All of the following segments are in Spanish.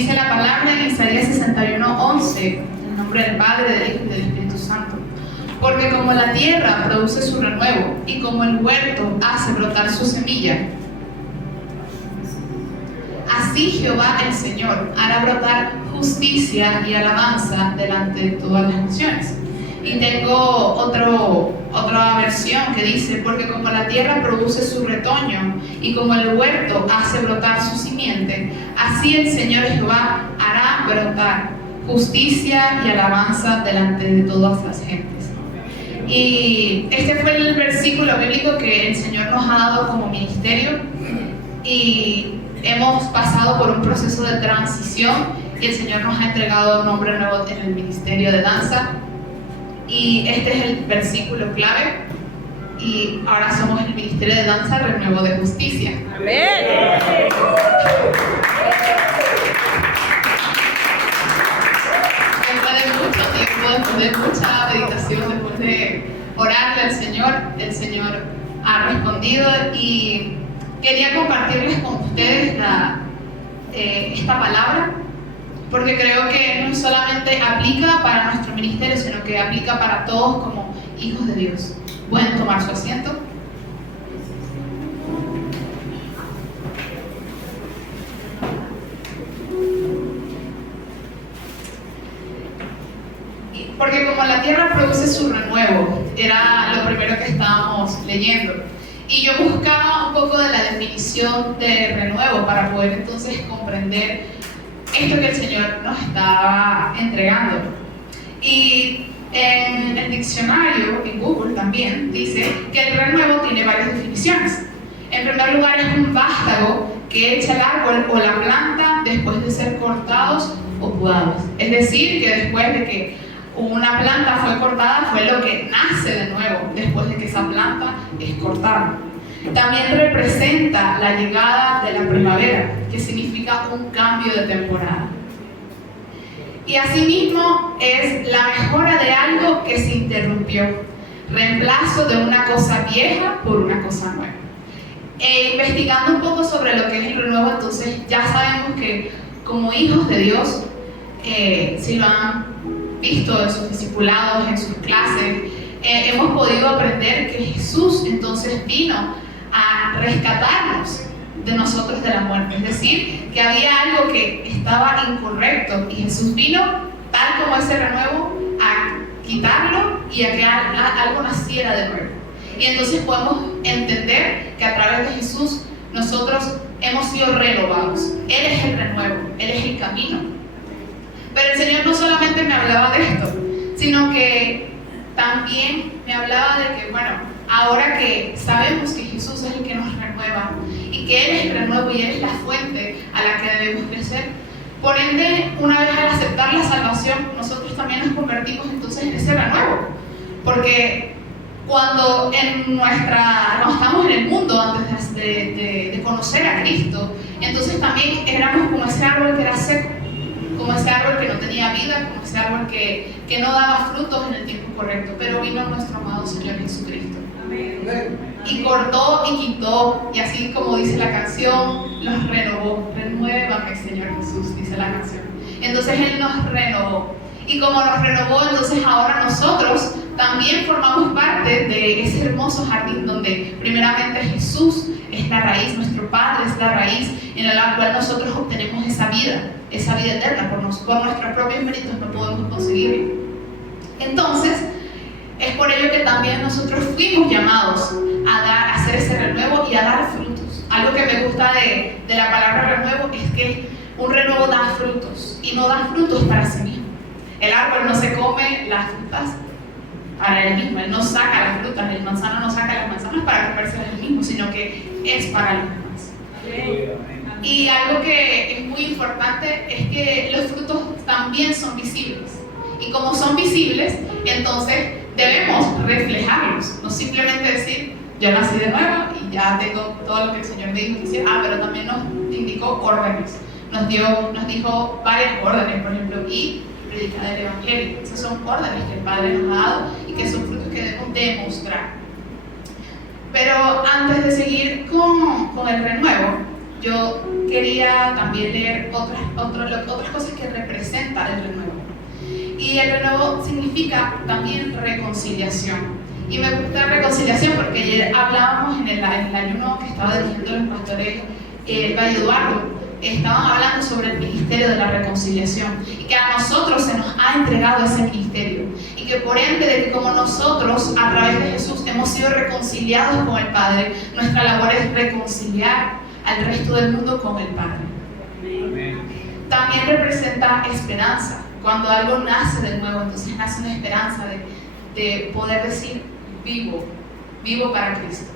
Dice la palabra en Isaías 61:11, en el nombre del Padre, del Hijo y del Espíritu Santo. Porque como la tierra produce su renuevo y como el huerto hace brotar su semilla, así Jehová el Señor hará brotar justicia y alabanza delante de todas las naciones. Y tengo otra versión que dice, porque como la tierra produce su retoño y como el huerto hace brotar su simiente, así el Señor Jehová hará brotar justicia y alabanza delante de todas las gentes. Y este fue el versículo bíblico que el Señor nos ha dado como ministerio, y hemos pasado por un proceso de transición y el Señor nos ha entregado un nombre nuevo en el ministerio de danza. Y este es el versículo clave, y ahora somos el Ministerio de Danza Renuevo de Justicia. ¡Amén! Después de mucho tiempo, después de mucha meditación, después de orarle al Señor, el Señor ha respondido, y quería compartirles con ustedes esta palabra, porque creo que no solamente aplica para nuestro ministerio, sino que aplica para todos como hijos de Dios. ¿Pueden tomar su asiento? Porque como la tierra produce su renuevo, era lo primero que estábamos leyendo. Y yo buscaba un poco de la definición de renuevo para poder entonces comprender esto que el Señor nos estaba entregando. Y en el diccionario, en Google también, dice que el renuevo tiene varias definiciones. En primer lugar, es un vástago que echa el árbol o la planta después de ser cortados o podados. Es decir, que después de que una planta fue cortada, fue lo que nace de nuevo después de que esa planta es cortada. También representa la llegada de la primavera, que significa un cambio de temporada. Y asimismo es la mejora de algo que se interrumpió, reemplazo de una cosa vieja por una cosa nueva. Investigando un poco sobre lo que es el renuevo, entonces ya sabemos que como hijos de Dios, si lo han visto en sus discipulados, en sus clases, hemos podido aprender que Jesús entonces vino a rescatarnos de nosotros de la muerte. Es decir, que había algo que estaba incorrecto y Jesús vino, tal como ese renuevo, a quitarlo y a que algo naciera de nuevo. Y entonces podemos entender que a través de Jesús nosotros hemos sido renovados. Él es el renuevo, Él es el camino. Pero el Señor no solamente me hablaba de esto, sino que también me hablaba de que, bueno, ahora que sabemos que Jesús es el que nos renueva y que Él es el renuevo y Él es la fuente a la que debemos crecer, por ende, una vez al aceptar la salvación, nosotros también nos convertimos entonces en ese renuevo. Porque cuando estamos en el mundo antes de conocer a Cristo, entonces también éramos como ese árbol que era seco, como ese árbol que no tenía vida, como ese árbol que no daba frutos en el tiempo correcto. Pero vino nuestro amado Señor Jesucristo. Y cortó y quitó, y así como dice la canción, los renovó. Renuévame, Señor Jesús, dice la canción. Entonces Él nos renovó. Y como nos renovó, entonces ahora nosotros también formamos parte de ese hermoso jardín donde primeramente Jesús es la raíz, nuestro Padre es la raíz en la cual nosotros obtenemos esa vida eterna. Por nuestros propios méritos no podemos conseguirlo. Entonces, es por ello que también nosotros fuimos llamados a hacer ese renuevo y a dar frutos. Algo que me gusta de la palabra renuevo es que un renuevo da frutos, y no da frutos para sí mismo. El árbol no se come las frutas para él mismo, él no saca las frutas, el manzano no saca las manzanas para comérselas él mismo, sino que es para los demás. Y algo que es muy importante es que los frutos también son visibles. Y como son visibles, entonces debemos reflejarlos, no simplemente decir, yo nací de nuevo y ya tengo todo lo que el Señor me dijo que hiciera. Pero también nos indicó órdenes, nos dijo varias órdenes, por ejemplo, y predicar el Evangelio. Esas son órdenes que el Padre nos ha dado y que son frutos que debemos demostrar. Pero antes de seguir con el renuevo, yo quería también leer otras cosas que representa el renuevo. Y el renuevo significa también reconciliación. Y me gusta reconciliación porque ayer hablábamos en el ayuno que estaba dirigiendo los pastores Valle Eduardo. Estaban hablando sobre el ministerio de la reconciliación y que a nosotros se nos ha entregado ese ministerio y que por ende de que como nosotros a través de Jesús hemos sido reconciliados con el Padre, nuestra labor es reconciliar al resto del mundo con el Padre. También representa esperanza. Cuando algo nace de nuevo, entonces nace una esperanza de poder decir vivo para Cristo.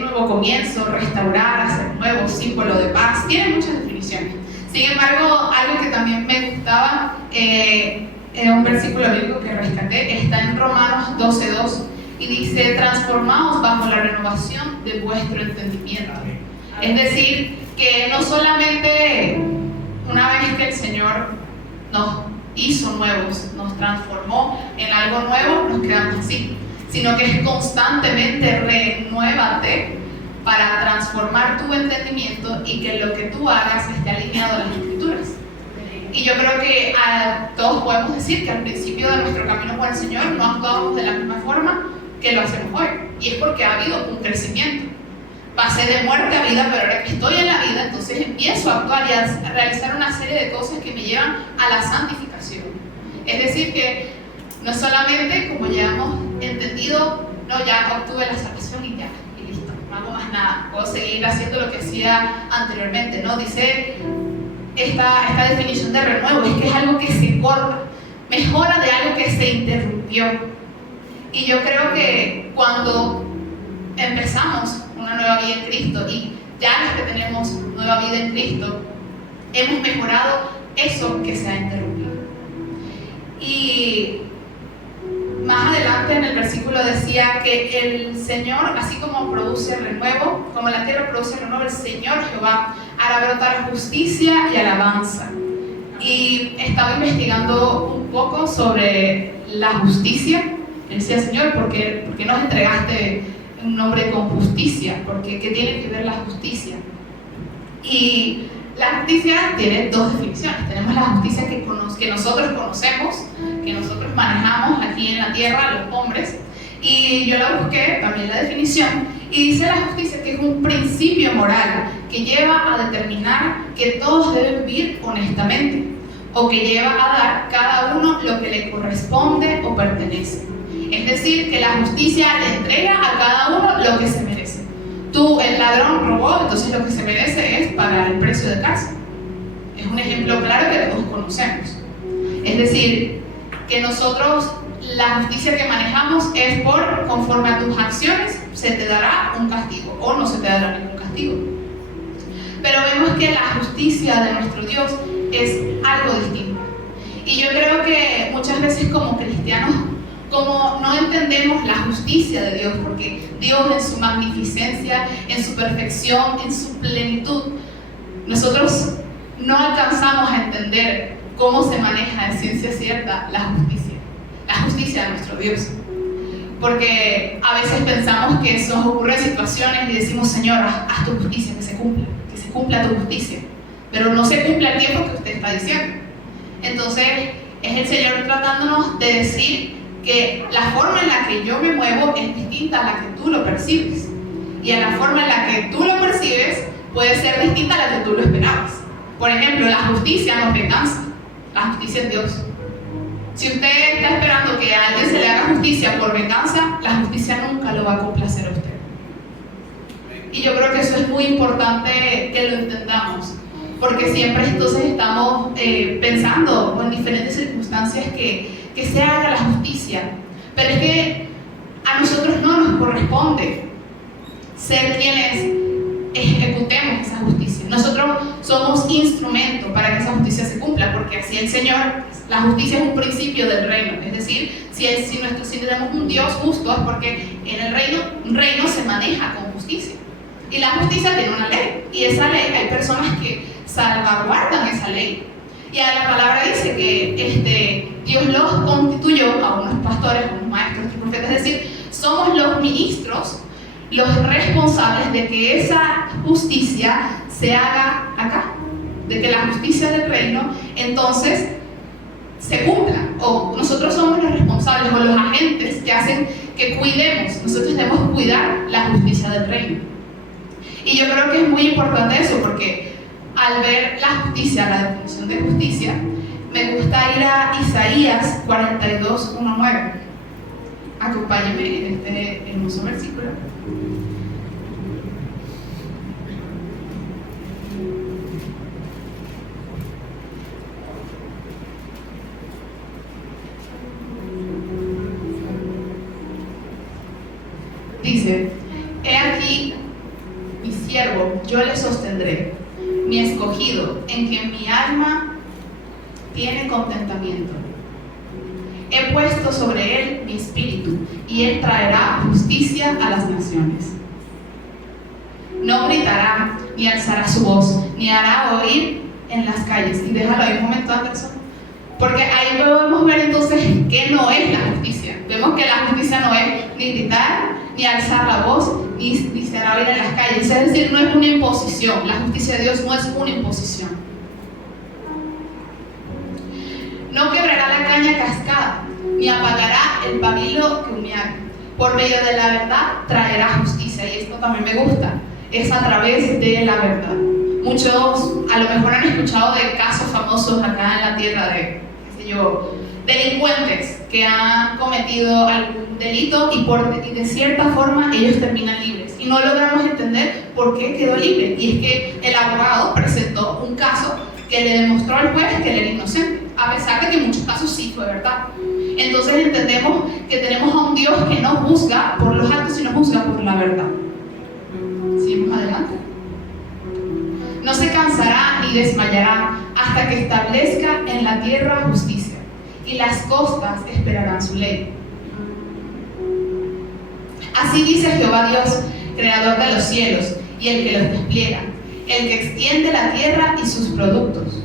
Nuevo comienzo, restaurar, hacer nuevo, símbolo de paz, tiene muchas definiciones. Sin embargo, algo que también me gustaba, un versículo bíblico que rescaté, está en Romanos 12:2 y dice: transformaos bajo la renovación de vuestro entendimiento. Es decir, que no solamente una vez que el Señor nos hizo nuevos, nos transformó en algo nuevo, nos quedamos así, sino que es constantemente renuévate para transformar tu entendimiento y que lo que tú hagas esté alineado a las Escrituras. Y yo creo que todos podemos decir que al principio de nuestro camino con el Señor no actuamos de la misma forma que lo hacemos hoy, y es porque ha habido un crecimiento. Pasé de muerte a vida, pero ahora que estoy en la vida, entonces empiezo a actuar y a realizar una serie de cosas que me llevan a la santificación. Es decir, que no solamente, como ya hemos entendido, no, ya obtuve la salvación y ya, y listo, no hago más nada, puedo seguir haciendo lo que hacía anteriormente, ¿no? Dice esta definición de renuevo, es que es algo que se corta, mejora de algo que se interrumpió. Y yo creo que cuando empezamos una nueva vida en Cristo y ya los que tenemos nueva vida en Cristo, hemos mejorado eso que se ha interrumpido. Y más adelante en el versículo decía que el Señor, así como produce renuevo, como la tierra produce renuevo, el Señor Jehová hará brotar justicia y alabanza. Y estaba investigando un poco sobre la justicia. Decía: Señor, ¿por qué nos entregaste un nombre con justicia? Porque ¿qué tiene que ver la justicia? Y la justicia tiene dos definiciones. Tenemos la justicia que nosotros conocemos, que nosotros manejamos aquí en la tierra, los hombres, y yo la busqué también la definición, y dice la justicia que es un principio moral que lleva a determinar que todos deben vivir honestamente, o que lleva a dar cada uno lo que le corresponde o pertenece. Es decir, que la justicia le entrega a cada uno lo que se merece. Tú, el ladrón robó, entonces lo que se merece es pagar el precio de cárcel. Es un ejemplo claro que todos conocemos. Es decir, que nosotros la justicia que manejamos es conforme a tus acciones se te dará un castigo o no se te dará ningún castigo. Pero vemos que la justicia de nuestro Dios es algo distinto. Y yo creo que muchas veces como cristianos, como no entendemos la justicia de Dios, porque Dios en su magnificencia, en su perfección, en su plenitud, nosotros no alcanzamos a entender cómo se maneja en ciencia cierta la justicia de nuestro Dios. Porque a veces pensamos que eso ocurre en situaciones y decimos: Señor, haz tu justicia, que se cumpla tu justicia, pero no se cumple el tiempo que usted está diciendo. Entonces es el Señor tratándonos de decir que la forma en la que yo me muevo es distinta a la que tú lo percibes, y a la forma en la que tú lo percibes puede ser distinta a la que tú lo esperabas. Por ejemplo, la justicia no es venganza, la justicia es Dios. Si usted está esperando que a alguien se le haga justicia por venganza, la justicia nunca lo va a complacer a usted. Y yo creo que eso es muy importante que lo entendamos, porque siempre entonces estamos pensando en diferentes circunstancias que se haga la justicia, pero es que a nosotros no nos corresponde ser quienes ejecutemos esa justicia. Nosotros somos instrumento para que esa justicia se cumpla, porque así el Señor, la justicia es un principio del reino. Es decir, si tenemos un Dios justo, es porque en el reino se maneja con justicia, y la justicia tiene una ley, y esa ley hay personas que salvaguardan esa ley. Y a la palabra dice que Dios los constituyó a unos pastores, a unos maestros, profetas, es decir, somos los ministros, los responsables de que esa justicia se haga acá, de que la justicia del reino entonces se cumpla, o nosotros somos los responsables o los agentes que hacen que cuidemos, nosotros debemos cuidar la justicia del reino. Y yo creo que es muy importante eso, porque al ver la justicia, la definición de justicia, me gusta ir a Isaías 42:1-9. Acompáñenme en este hermoso versículo. Dice: he aquí mi siervo, yo le sostendré, mi escogido, en quien mi alma tiene contentamiento. He puesto sobre él mi espíritu, y él traerá justicia a las naciones. No gritará, ni alzará su voz, ni hará oír en las calles. Y déjalo ahí un momento, Anderson, porque ahí podemos ver entonces que no es la justicia. Vemos que la justicia no es ni gritar, ni alzar la voz, ni se hará oír en las calles. Es decir, no es una imposición. La justicia de Dios no es una imposición. No quebrará la caña cascada, ni apagará el pabilo que humeara. Por medio de la verdad traerá justicia. Y esto también me gusta. Es a través de la verdad. Muchos a lo mejor han escuchado de casos famosos acá en la tierra de, qué sé yo, delincuentes que han cometido algún delito y de cierta forma ellos terminan libres. Y no logramos entender por qué quedó libre. Y es que el abogado presentó un caso que le demostró al juez que él era inocente, a pesar de que en muchos casos sí fue verdad. Entonces entendemos que tenemos a un Dios que no juzga por los actos, sino juzga por la verdad. Seguimos adelante. No se cansará ni desmayará hasta que establezca en la tierra justicia, y las costas esperarán su ley. Así dice Jehová Dios, creador de los cielos y el que los despliega, el que extiende la tierra y sus productos,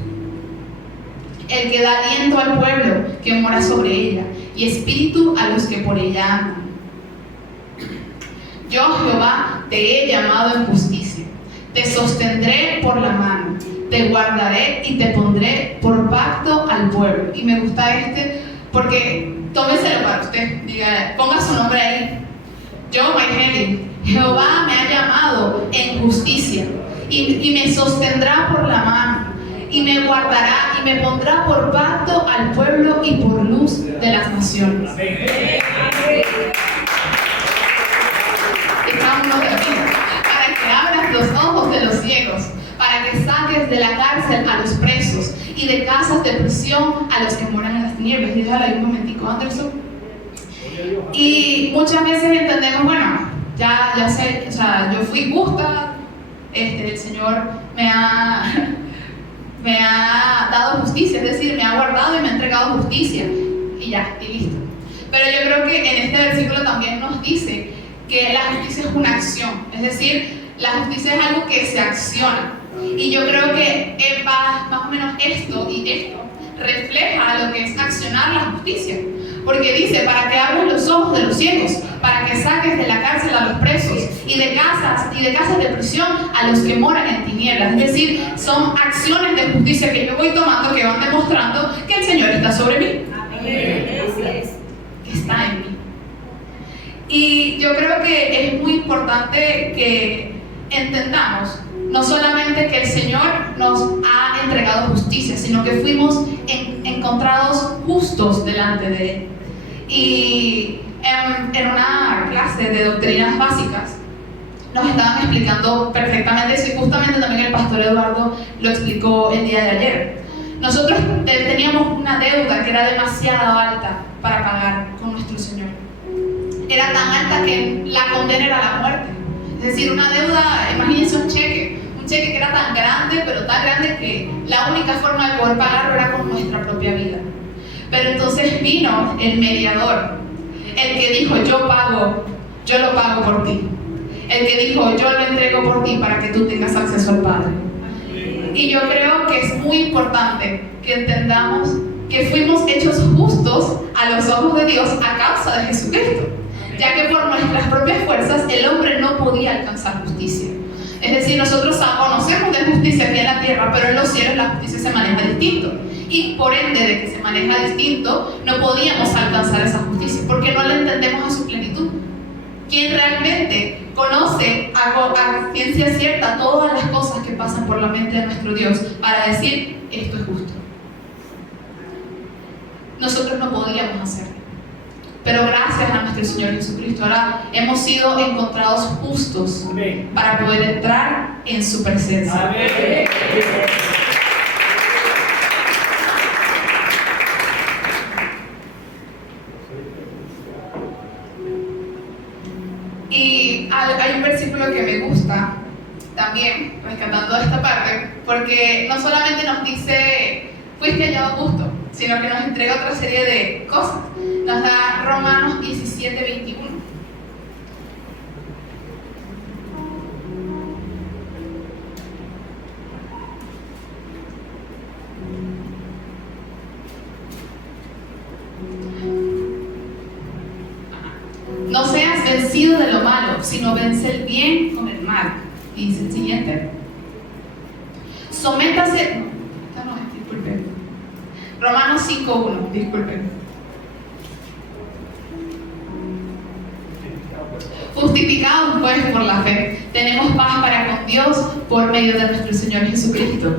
el que da aliento al pueblo que mora sobre ella, y espíritu a los que por ella andan. Yo, Jehová, te he llamado en justicia, te sostendré por la mano, te guardaré y te pondré por pacto al pueblo. Y me gusta porque tómeselo para usted, diga, ponga su nombre ahí. Yo, Mayheli, Jehová me ha llamado en justicia y me sostendrá por la mano y me guardará y me pondrá por pacto al pueblo y por luz de las naciones. Estamos para que abras los ojos de los ciegos, para que saques de la cárcel a los presos y de casas de prisión a los que moran en las tinieblas. Y déjalo ahí un momentico, Anderson. Y muchas veces entendemos, bueno, ya sé, o sea, yo fui justa, el Señor me ha dado justicia, es decir, me ha guardado y me ha entregado justicia, y ya, y listo. Pero yo creo que en este versículo también nos dice que la justicia es una acción, es decir, la justicia es algo que se acciona. Y yo creo que más o menos esto refleja lo que es accionar la justicia. Porque dice, para que abras los ojos de los ciegos, para que saques de la cárcel a los presos y de casas de prisión a los que moran en tinieblas. Es decir, son acciones de justicia que yo voy tomando, que van demostrando que el Señor está sobre mí. Amén. Que está en mí. Y yo creo que es muy importante que entendamos no solamente que el Señor nos ha entregado justicia, sino que fuimos encontrados justos delante de Él. Y en una clase de doctrinas básicas nos estaban explicando perfectamente eso, y justamente también el pastor Eduardo lo explicó el día de ayer. Nosotros teníamos una deuda que era demasiado alta para pagar con nuestro Señor. Era tan alta que la condena era la muerte. Es decir, una deuda, imagínense un cheque que era tan grande, pero tan grande que la única forma de poder pagarlo era con nuestra propia vida. Pero entonces vino el mediador, el que dijo, yo lo pago por ti. El que dijo, yo lo entrego por ti para que tú tengas acceso al Padre. Y yo creo que es muy importante que entendamos que fuimos hechos justos a los ojos de Dios a causa de Jesucristo, ya que por nuestras propias fuerzas el hombre no podía alcanzar justicia. Es decir, decir, nosotros conocemos de justicia aquí en la tierra, pero en los cielos la justicia se maneja distinto. Y por ende de que se maneja distinto, no podíamos alcanzar esa justicia, porque no la entendemos a su plenitud. Quien realmente conoce a ciencia cierta todas las cosas que pasan por la mente de nuestro Dios para decir, esto es justo. Nosotros no podríamos hacerlo. Pero gracias a nuestro Señor Jesucristo, ahora hemos sido encontrados justos. Amén. Para poder entrar en su presencia. Amén. Y hay un versículo que me gusta también, rescatando esta parte, porque no solamente nos dice, fuiste hallado justo, sino que nos entrega otra serie de cosas. Nos da Romanos 17:21. No seas vencido de lo malo, sino vence el bien con el mal. Y dice el siguiente. Sométase. No, disculpen. Romanos 5:1, disculpen. Justificados pues por la fe, tenemos paz para con Dios por medio de nuestro Señor Jesucristo,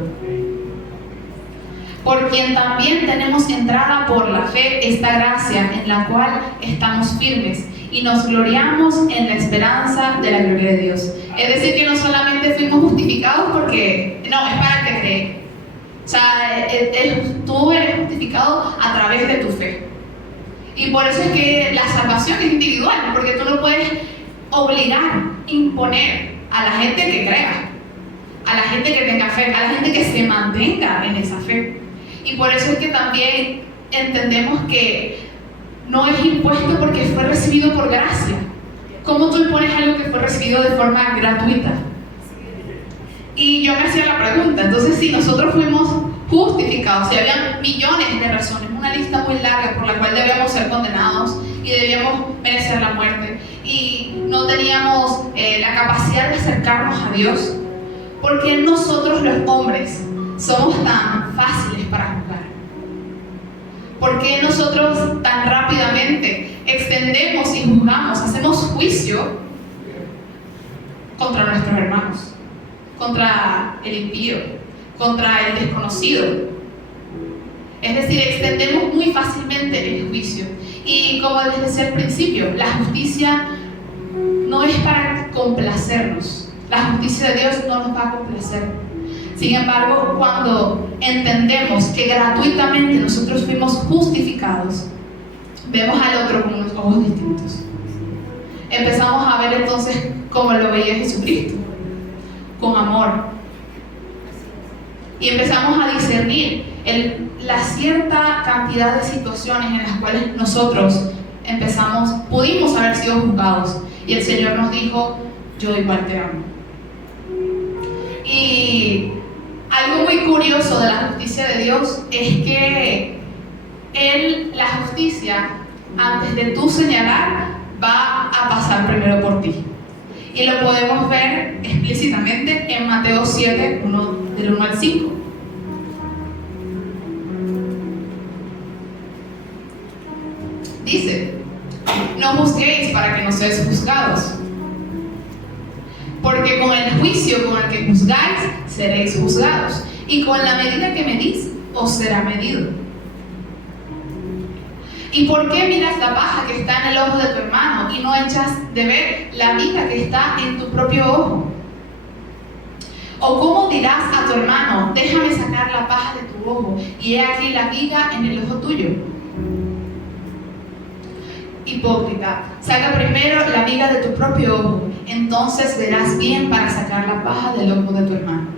por quien también tenemos entrada por la fe esta gracia en la cual estamos firmes y nos gloriamos en la esperanza de la gloria de Dios. Es decir, que no solamente fuimos justificados porque, no, es para el que cree. O sea, tú eres justificado a través de tu fe. Y por eso es que la salvación es individual, porque tú no puedes obligar, imponer a la gente que crea, a la gente que tenga fe, a la gente que se mantenga en esa fe. Y por eso es que también entendemos que no es impuesto porque fue recibido por gracia. ¿Cómo tú impones algo que fue recibido de forma gratuita? Y yo me hacía la pregunta, entonces si nosotros fuimos justificados, si había millones de razones, una lista muy larga por la cual debíamos ser condenados y debíamos merecer la muerte, y no teníamos la capacidad de acercarnos a Dios, ¿por qué nosotros los hombres somos tan fáciles para juzgar? ¿Por qué nosotros tan rápidamente extendemos y juzgamos, hacemos juicio contra nuestros hermanos, contra el impío, contra el desconocido? Es decir, extendemos muy fácilmente el juicio. Y como les decía al principio, la justicia no es para complacernos. La justicia de Dios no nos va a complacer. Sin embargo, cuando entendemos que gratuitamente nosotros fuimos justificados, vemos al otro con unos ojos distintos. Empezamos a ver entonces como lo veía Jesucristo, con amor. Y empezamos a discernir la cierta cantidad de situaciones en las cuales nosotros pudimos haber sido juzgados. Y el Señor nos dijo, yo igual te amo. Y algo muy curioso de la justicia de Dios es que la justicia, antes de tú señalar, va a pasar primero por ti. Y lo podemos ver explícitamente en Mateo 7, del 1 al 5. Dice, no juzguéis para que no seáis juzgados, porque con el juicio con el que juzgáis seréis juzgados, y con la medida que medís os será medido. ¿Y por qué miras la paja que está en el ojo de tu hermano y no echas de ver la viga que está en tu propio ojo? ¿O cómo dirás a tu hermano, déjame sacar la paja de tu ojo, y he aquí la viga en el ojo tuyo? Hipócrita, saca primero la viga de tu propio ojo, entonces verás bien para sacar la paja del ojo de tu hermano.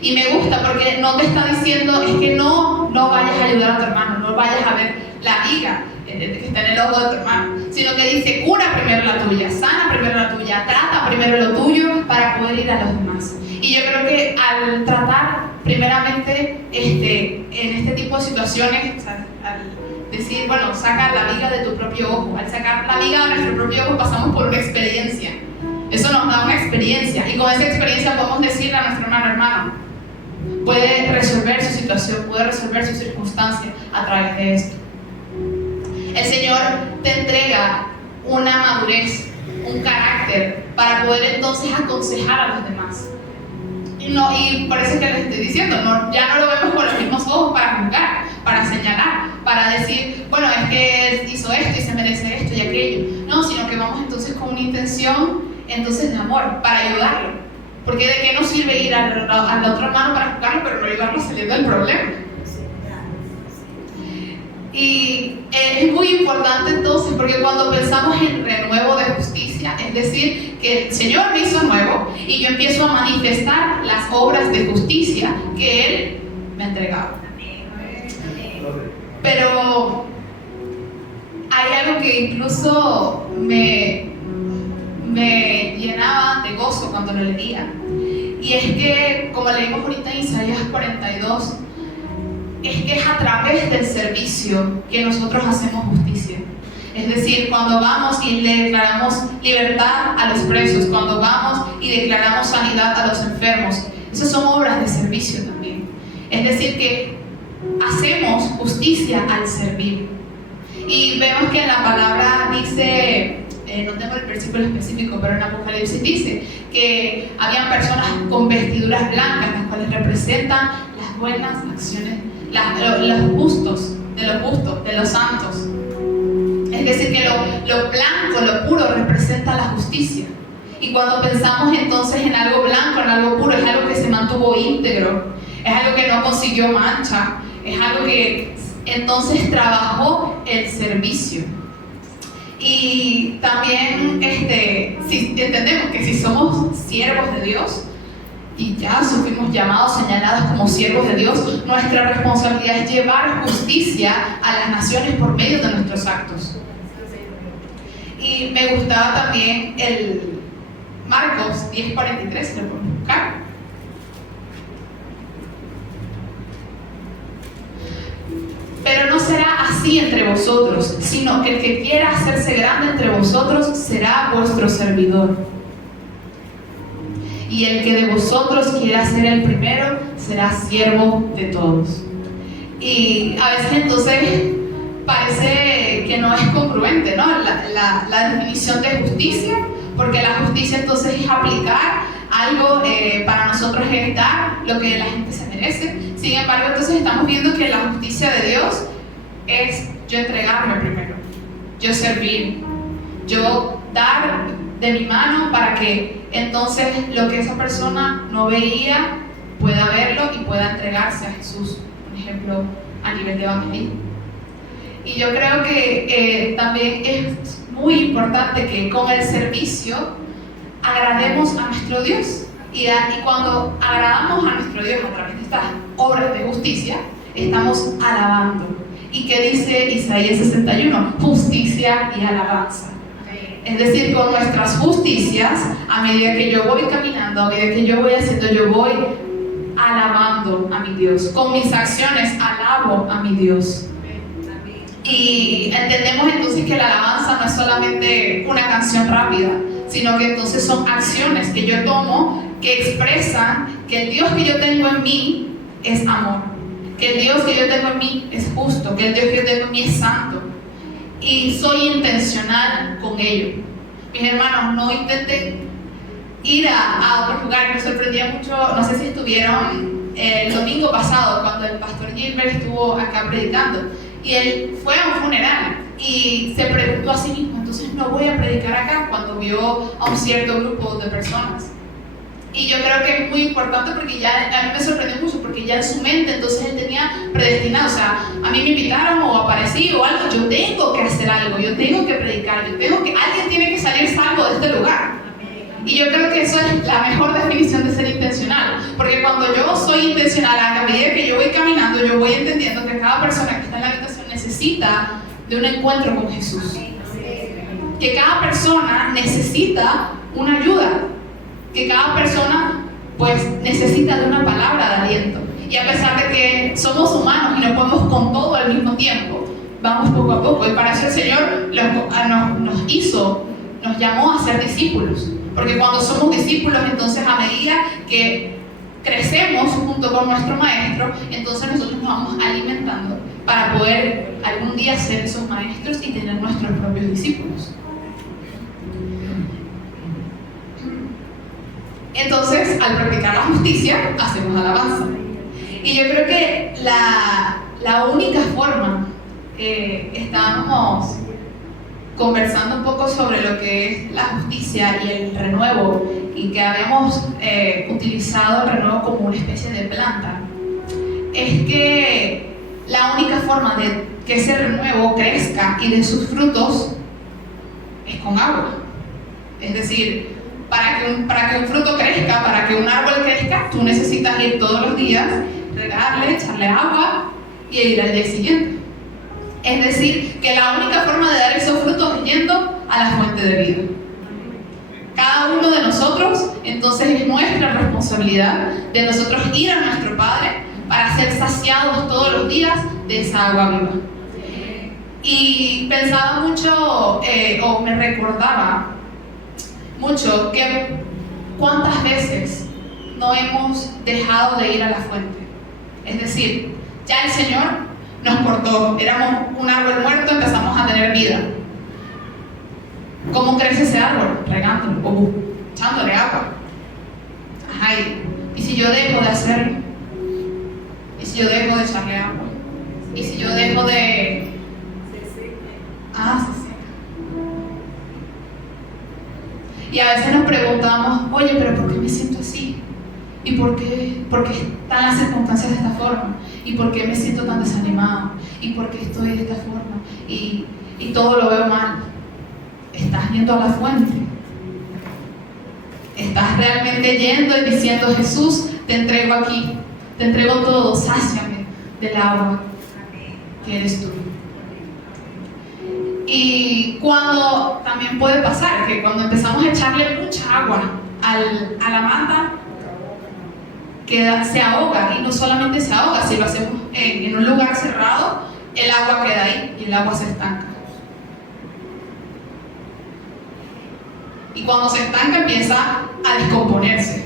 Y me gusta porque no te está diciendo, es que no vayas a ayudar a tu hermano, no vayas a ver la viga que está en el ojo de tu hermano, sino que dice, cura primero la tuya, sana primero la tuya, trata primero lo tuyo para poder ir a los demás. Y yo creo que al tratar primeramente en este tipo de situaciones, o sea, al decir, bueno, saca la viga de tu propio ojo, al sacar la viga de nuestro propio ojo pasamos por una experiencia. Eso nos da una experiencia, y con esa experiencia podemos decirle a nuestro hermano, puede resolver su situación, puede resolver su circunstancia a través de esto. El Señor te entrega una madurez, un carácter, para poder entonces aconsejar a los demás. Y por eso que les estoy diciendo, ya no lo vemos con los mismos ojos para juzgar, para señalar, para decir, bueno, es que él hizo esto y se merece esto y aquello. No, sino que vamos entonces con una intención entonces de amor, para ayudarlo. Porque de qué nos sirve ir al otro hermano para juzgarlo, pero no ayudarlo saliendo del problema. Y es muy importante entonces, porque cuando pensamos en renuevo de justicia, es decir, que el Señor me hizo nuevo y yo empiezo a manifestar las obras de justicia que Él me ha entregado. Pero hay algo que incluso me llenaba de gozo cuando lo leía, y es que, como leímos ahorita en Isaías 42, es que es a través del servicio que nosotros hacemos justicia. Es decir, cuando vamos y le declaramos libertad a los presos, cuando vamos y declaramos sanidad a los enfermos, esas son obras de servicio también. Es decir, que hacemos justicia al servir. Y vemos que en la palabra dice, no tengo el versículo específico, pero en Apocalipsis dice que habían personas con vestiduras blancas, las cuales representan las buenas acciones, los justos, de los santos. Es decir, que lo blanco, lo puro representa la justicia. Y cuando pensamos entonces en algo blanco, en algo puro, es algo que se mantuvo íntegro, es algo que no consiguió mancha, es algo que entonces trabajó el servicio. Y también si entendemos que si somos siervos de Dios, y ya fuimos llamados, señalados como siervos de Dios, nuestra responsabilidad es llevar justicia a las naciones por medio de nuestros actos. Y me gustaba también el Marcos 10:43, si lo podemos buscar. Pero no será así entre vosotros, sino que el que quiera hacerse grande entre vosotros será vuestro servidor. Y el que de vosotros quiera ser el primero será siervo de todos. Y a veces entonces parece que no es congruente, ¿no? La definición de justicia, porque la justicia entonces es aplicar algo para nosotros es dar lo que la gente se merece. Sin embargo, entonces estamos viendo que la justicia de Dios es yo entregarme primero, yo servir, yo dar de mi mano para que entonces lo que esa persona no veía pueda verlo y pueda entregarse a Jesús, por ejemplo, a nivel de evangelismo. Y yo creo que también es muy importante que con el servicio agrademos a nuestro Dios. Y cuando agradamos a nuestro Dios a través de estas obras de justicia, estamos alabando. ¿Y qué dice Isaías 61? Justicia y alabanza. Es decir, con nuestras justicias, a medida que yo voy caminando, a medida que yo voy haciendo, yo voy alabando a mi Dios. Con mis acciones alabo a mi Dios. Y entendemos entonces que la alabanza no es solamente una canción rápida, sino que entonces son acciones que yo tomo que expresan que el Dios que yo tengo en mí es amor, que el Dios que yo tengo en mí es justo, que el Dios que yo tengo en mí es santo. Y soy intencional con ello. Mis hermanos, no intenten ir a otro lugar. Me sorprendía mucho, no sé si estuvieron el domingo pasado cuando el pastor Gilbert estuvo acá predicando, y él fue a un funeral y se preguntó a sí mismo, entonces no voy a predicar acá, cuando vio a un cierto grupo de personas. Y yo creo que es muy importante, porque ya a mí me sorprendió mucho, porque ya en su mente entonces él tenía predestinado, o sea, a mí me invitaron o aparecí o algo, yo tengo que hacer algo, yo tengo que predicar, alguien tiene que salir salvo de este lugar. Y yo creo que eso es la mejor definición de ser intencional, porque cuando yo soy intencional, a medida que yo voy caminando, yo voy entendiendo que cada persona que está en la habitación necesita de un encuentro con Jesús, que cada persona necesita una ayuda, que cada persona pues necesita de una palabra de aliento. Y a pesar de que somos humanos y no podemos con todo al mismo tiempo, vamos poco a poco. Y para eso el Señor nos llamó a ser discípulos, Porque cuando somos discípulos, entonces a medida que crecemos junto con nuestro maestro, entonces nosotros nos vamos alimentando para poder algún día ser esos maestros y tener nuestros propios discípulos. Entonces, al practicar la justicia, hacemos alabanza. Y yo creo que la única forma, estábamos conversando un poco sobre lo que es la justicia y el renuevo, y que habíamos utilizado el renuevo como una especie de planta, es que la única forma de que ese renuevo crezca y dé sus frutos es con agua. Es decir, para que un fruto crezca, para que un árbol crezca, tú necesitas ir todos los días, regarle, echarle agua y ir al día siguiente. Es decir, que la única forma de dar esos frutos es yendo a la fuente de vida. Cada uno de nosotros, entonces, es nuestra responsabilidad de nosotros ir a nuestro Padre para ser saciados todos los días de esa agua viva. Y pensaba mucho, o me recordaba mucho, que cuántas veces no hemos dejado de ir a la fuente. Es decir, ya el Señor nos cortó, éramos un árbol muerto, empezamos a tener vida. ¿Cómo crece ese árbol? Regándolo o echándole agua. Ajá, ¿y si yo dejo de hacerlo? ¿Y si yo dejo de echarle agua? ¿Y si yo dejo de...? Se seca. Y a veces nos preguntamos, oye, pero ¿por qué me siento así? ¿Y por qué están las circunstancias de esta forma? ¿Y por qué me siento tan desanimado? ¿Y por qué estoy de esta forma? Y todo lo veo mal. Estás yendo a la fuente. Estás realmente yendo y diciendo, Jesús, te entrego aquí. Te entrego todo, sáciame del agua que eres tú. Y cuando también puede pasar que cuando empezamos a echarle mucha agua a la mata, se ahoga, y no solamente se ahoga, si lo hacemos en un lugar cerrado, el agua queda ahí y el agua se estanca. Y cuando se estanca empieza a descomponerse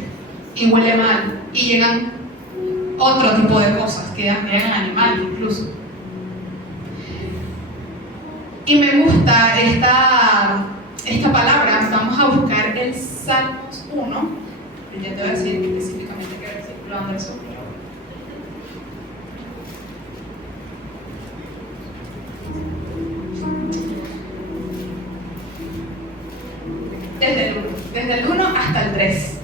y huele mal y llegan otro tipo de cosas, llegan animales incluso. Y me gusta esta palabra. Vamos a buscar el Salmos 1. Ya te voy a decir específicamente qué versículo anda eso. Desde el 1 hasta el 3.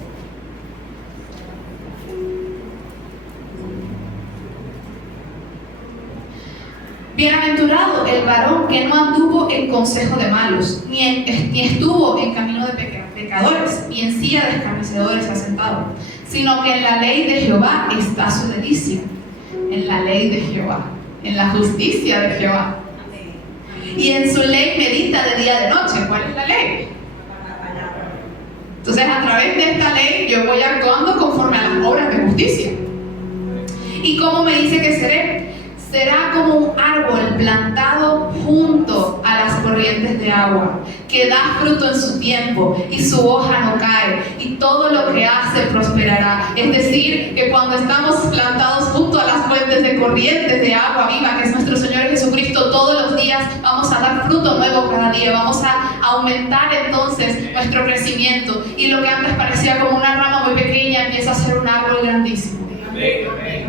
Bienaventurado el varón que no anduvo en consejo de malos, ni estuvo en camino de pecadores, ni en silla de escarnecedores asentado, sino que en la ley de Jehová está su delicia. En la ley de Jehová, en la justicia de Jehová. Y en su ley medita de día y de noche. ¿Cuál es la ley? Entonces, a través de esta ley yo voy actuando conforme a las obras de justicia. ¿Y cómo me dice que seré? Será como un árbol plantado junto a las corrientes de agua, que da fruto en su tiempo y su hoja no cae, y todo lo que hace prosperará. Es decir, que cuando estamos plantados junto a las fuentes de corrientes de agua viva, que es nuestro Señor Jesucristo, todos los días vamos a dar fruto nuevo cada día, vamos a aumentar entonces nuestro crecimiento, y lo que antes parecía como una rama muy pequeña empieza a ser un árbol grandísimo. Amén, amén.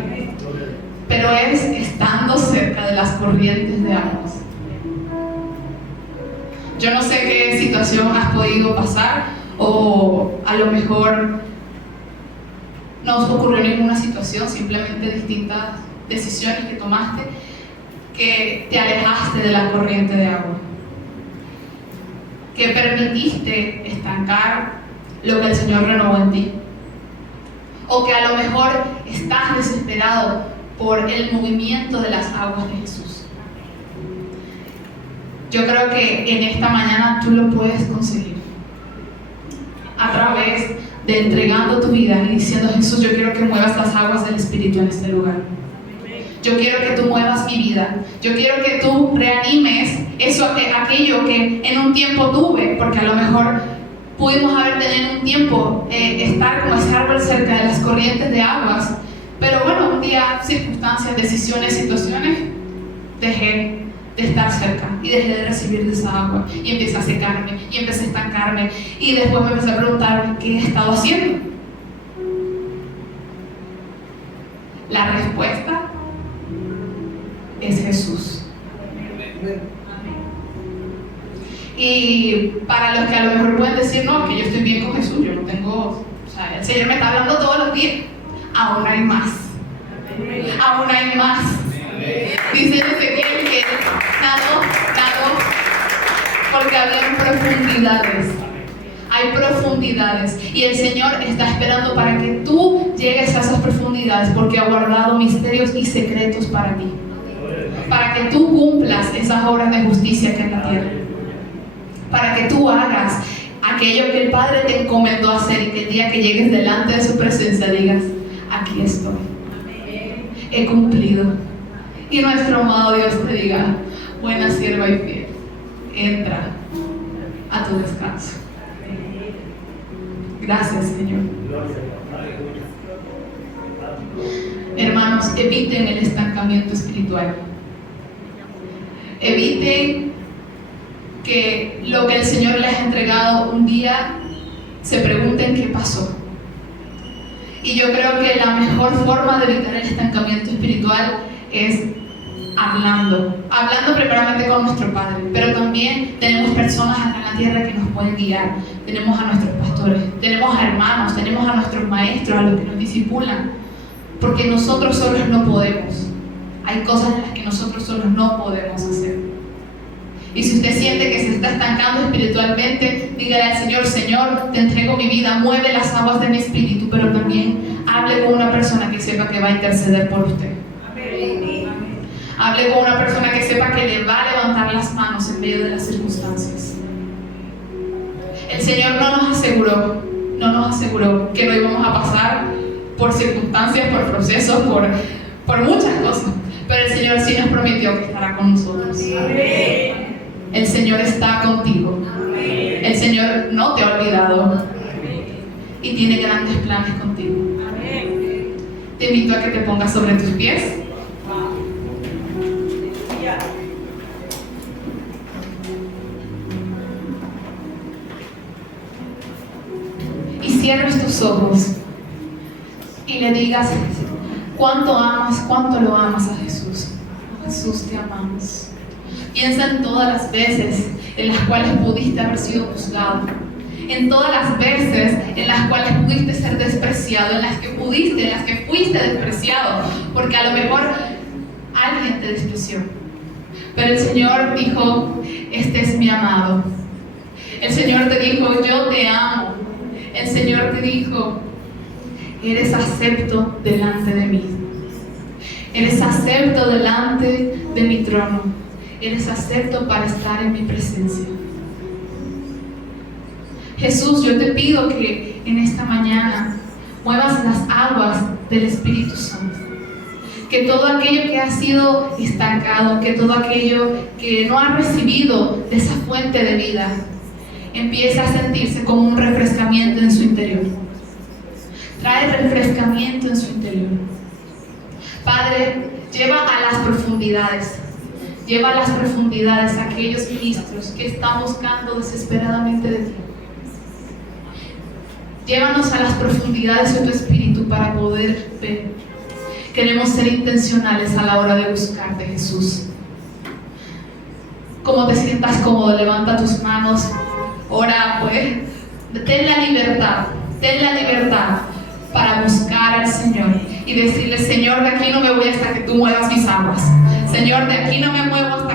Pero es estando cerca de las corrientes de aguas. Yo no sé qué situación has podido pasar, o a lo mejor no os ocurrió ninguna situación, simplemente distintas decisiones que tomaste, que te alejaste de la corriente de agua, que permitiste estancar lo que el Señor renovó en ti, o que a lo mejor estás desesperado por el movimiento de las aguas de Jesús. Yo creo que en esta mañana tú lo puedes conseguir a través de entregando tu vida y diciendo, Jesús, yo quiero que muevas las aguas del Espíritu en este lugar. Yo quiero que tú muevas mi vida. Yo quiero que tú reanimes aquello que en un tiempo tuve, porque a lo mejor Pudimos haber tenido un tiempo, estar como ese árbol cerca de las corrientes de aguas, pero bueno, un día, circunstancias, decisiones, situaciones, dejé de estar cerca y dejé de recibir de esa agua y empecé a secarme y empecé a estancarme y después me empecé a preguntar qué he estado haciendo. La respuesta es Jesús. Y para los que a lo mejor pueden decir, no, que yo estoy bien con Jesús, yo no tengo, o sea, el Señor me está hablando todos los días, aún hay más. Aún hay más. Dice Ezequiel que nadó, porque había profundidades. Hay profundidades y el Señor está esperando para que tú llegues a esas profundidades, porque ha guardado misterios y secretos para ti, para que tú cumplas esas obras de justicia que en la tierra, para que tú hagas aquello que el Padre te encomendó hacer y que el día que llegues delante de su presencia digas, aquí estoy, he cumplido. Y nuestro amado Dios te diga, buena sierva y fiel, entra a tu descanso. Gracias, Señor. Hermanos, eviten el estancamiento espiritual. Eviten que lo que el Señor les ha entregado un día se pregunten qué pasó. Y yo creo que la mejor forma de evitar el estancamiento espiritual es hablando primeramente con nuestro Padre, pero también tenemos personas acá en la tierra que nos pueden guiar. Tenemos a nuestros pastores, tenemos a hermanos, tenemos a nuestros maestros, a los que nos discipulan, porque nosotros solos no podemos. Hay cosas en las que nosotros solos no podemos hacer. Y si usted siente que se está estancando espiritualmente, dígale al Señor, Señor, te entrego mi vida, mueve las aguas de mi espíritu, pero también hable con una persona que sepa que va a interceder por usted. Hable con una persona que sepa que le va a levantar las manos en medio de las circunstancias. El Señor no nos aseguró que no íbamos a pasar por circunstancias, por procesos, por muchas cosas, pero el Señor sí nos prometió que estará con nosotros. El Señor está contigo. El Señor no te ha olvidado y tiene grandes planes contigo. Te invito a que te pongas sobre tus pies. Y cierres tus ojos y le digas cuánto lo amas a Jesús. Jesús, te amamos. Piensa en todas las veces en las cuales pudiste haber sido juzgado, en todas las veces en las cuales pudiste ser despreciado, en las que fuiste despreciado, porque a lo mejor alguien te despreció. Pero el Señor dijo, este es mi amado. El Señor te dijo, yo te amo. El Señor te dijo, eres acepto delante de mí. Eres acepto delante de mi trono. Eres acepto para estar en mi presencia. Jesús, yo te pido que en esta mañana muevas las aguas del Espíritu Santo. Que todo aquello que ha sido estancado, que todo aquello que no ha recibido de esa fuente de vida, empiece a sentirse como un refrescamiento en su interior. Trae refrescamiento en su interior. Padre, lleva a las profundidades a aquellos ministros que están buscando desesperadamente de ti. Llévanos a las profundidades de tu espíritu para poder ver. Queremos ser intencionales a la hora de buscarte, Jesús. Como te sientas cómodo, levanta tus manos, ora, pues, ten la libertad para buscar al Señor y decirle, Señor, de aquí no me voy hasta que tú muevas mis aguas. Señor, de aquí no me muevo hasta